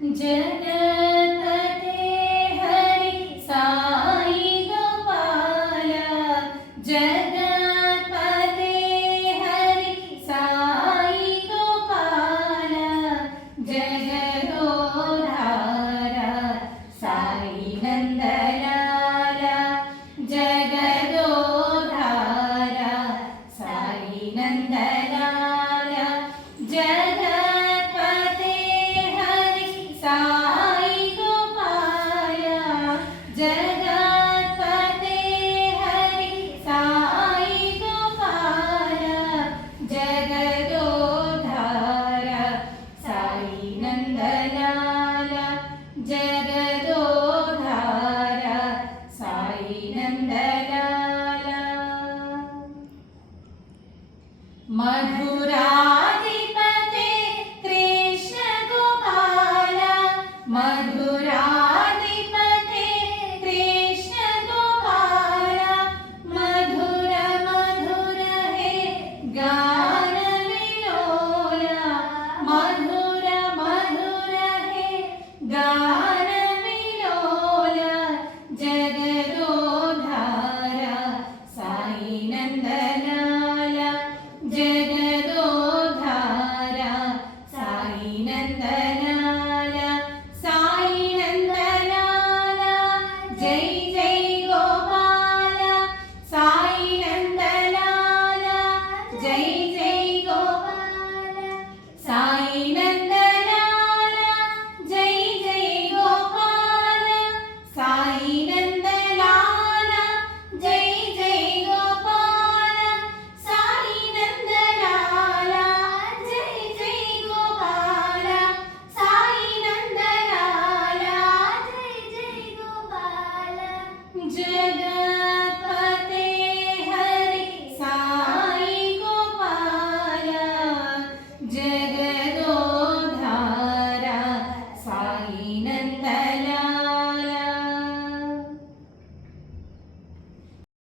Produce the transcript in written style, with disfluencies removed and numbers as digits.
जगत्पते हरि साई गोपाल जगत्पते हरि साई गोपाल जगदोधार साई नंदलाल जगदोधार साई नंदलाल जगत्पते हरि साई गोपाल जगत्पते हरि साई गोपाल जगदोधार साई नंदलाल जगदोधार साई नंदलाल मधुराधिपते कृष्ण गोपाल मधुराधिपते कृष्ण गोपाल मधुर मधुर हे गान विलोला मधुर मधुर हे गान विलोला जगदोधार साई नंदलाल जगदोधार साई नंदलाल